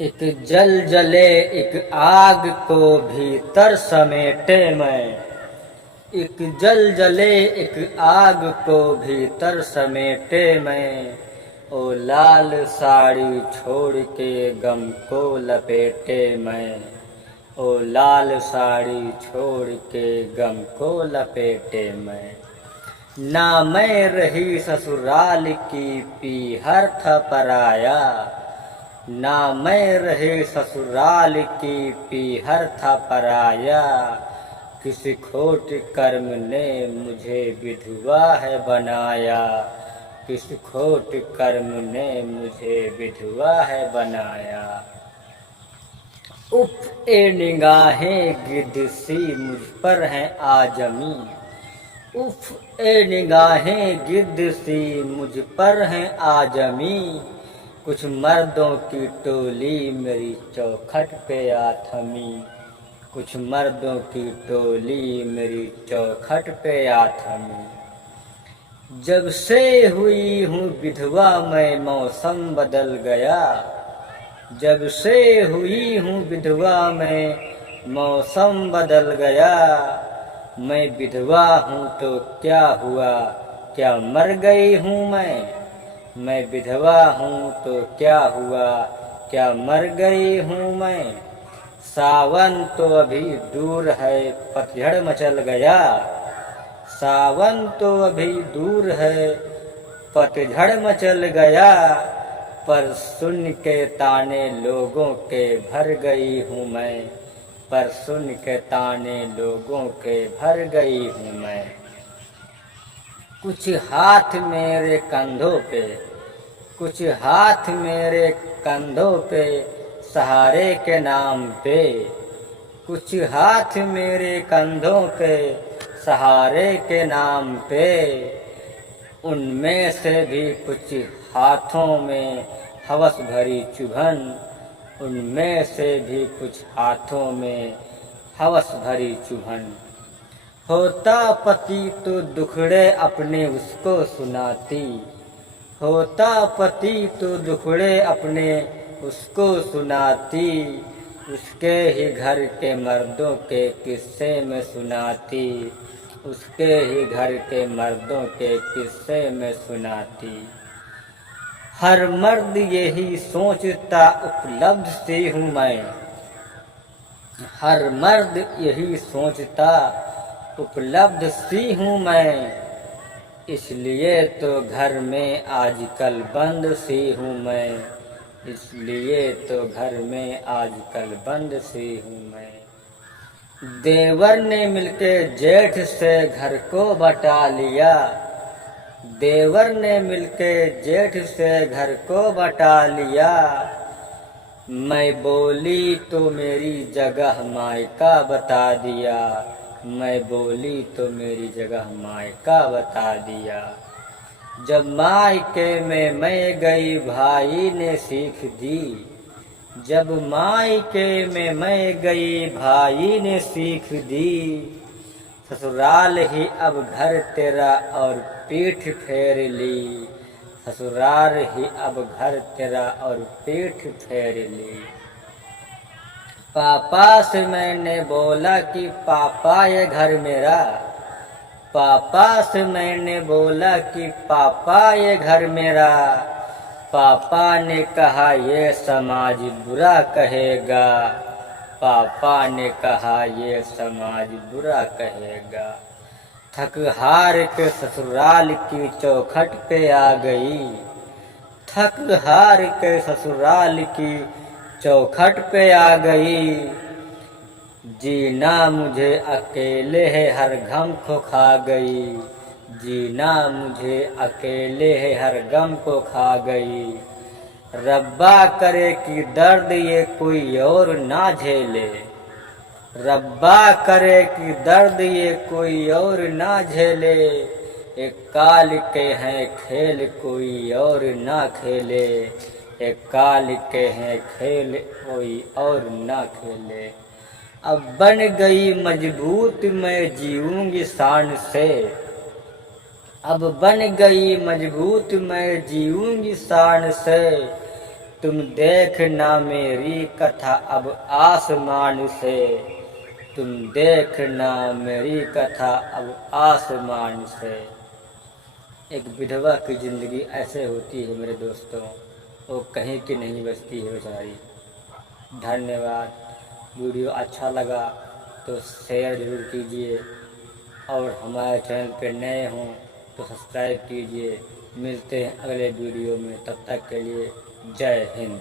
एक जल जले एक आग को भीतर समेटे मैं। एक जल जले एक आग को भीतर समेटे मैं। ओ लाल साड़ी छोड़ के गम को लपेटे मैं। ओ लाल साड़ी छोड़ के गम को लपेटे मैं। ना मैं रही ससुराल की पीहर था पराया। ना मैं रहे ससुराल की पीहर था पराया। किसी खोट कर्म ने मुझे विधवा है बनाया। किस खोट कर्म ने मुझे विधवा है बनाया। उफ ए निगाहें गिद्ध सी मुझ पर हैं आजमी। उफ ए निगाहें गिद्ध सी मुझ पर हैं आजमी। कुछ मर्दों की टोली मेरी चौखट पे आ थमी। कुछ मर्दों की टोली मेरी चौखट पे आ थमी। जब से हुई हूँ विधवा मैं मौसम बदल गया। जब से हुई हूँ विधवा मैं मौसम बदल गया। मैं विधवा हूँ तो क्या हुआ, क्या मर गई हूँ मैं विधवा हूँ तो क्या हुआ, क्या मर गई हूँ मैं। सावन तो अभी दूर है पतझड़ मचल गया। सावन तो अभी दूर है पतझड़ मचल गया। पर सुन के ताने लोगों के भर गई हूँ मैं। पर सुन के ताने लोगों के भर गई हूँ मैं। कुछ हाथ मेरे कंधों पे, कुछ हाथ मेरे कंधों पे सहारे के नाम पे। कुछ हाथ मेरे कंधों पे सहारे के नाम पे। उनमें से भी कुछ हाथों में हवस भरी चुभन। उनमें से भी कुछ हाथों में हवस भरी चुभन। होता पति तो दुखड़े अपने उसको सुनाती। होता पति तो दुखड़े अपने उसको सुनाती। उसके ही घर के मर्दों के किस्से में सुनाती। उसके ही घर के मर्दों के किस्से में सुनाती। हर मर्द यही सोचता उपलब्ध सी हूँ मैं। हर मर्द यही सोचता उपलब्ध सी हूँ मैं। इसलिए तो घर में आजकल बंद सी हूँ मैं। इसलिए तो घर में आजकल बंद सी हूँ मैं। देवर ने मिलके जेठ से घर को बटा लिया। देवर ने मिलके जेठ से घर को बटा लिया। मैं बोली तो मेरी जगह मायका बता दिया। मैं बोली तो मेरी जगह मायका बता दिया। जब मायके में मैं गई भाई ने सीख दी। जब मायके में मैं गई भाई ने सीख दी। ससुराल ही अब घर तेरा और पीठ फेर ली। ससुराल ही अब घर तेरा और पीठ फेर ली। पापा से मैंने बोला कि पापा ये घर मेरा। पापा से मैंने बोला कि पापा ये घर मेरा। पापा ने कहा ये समाज बुरा कहेगा। पापा ने कहा ये समाज बुरा कहेगा। थक हार के ससुराल की चौखट पे आ गई। थक हार के ससुराल की चौखट पे आ गई। जीना मुझे अकेले है हर गम को खा गई। जीना मुझे अकेले है हर गम को खा गई। रब्बा करे कि दर्द ये कोई और ना झेले। रब्बा करे कि दर्द ये कोई और ना झेले। एक काल के हैं खेल कोई और ना खेले। एक काल के हैं खेल कोई और ना खेले। अब बन गई मजबूत मैं जीऊंगी शान से। अब बन गई मजबूत मैं जीऊंगी शान से। तुम देखना मेरी कथा अब आसमान से, तुम देखना मेरी कथा अब आसमान से। एक विधवा की ज़िंदगी ऐसे होती है मेरे दोस्तों, वो कहीं की नहीं बचती है बेचारी। धन्यवाद। वीडियो अच्छा लगा तो शेयर ज़रूर कीजिए, और हमारे चैनल पे नए हों तो सब्सक्राइब कीजिए। मिलते हैं अगले वीडियो में, तब तक के लिए जय हिंद।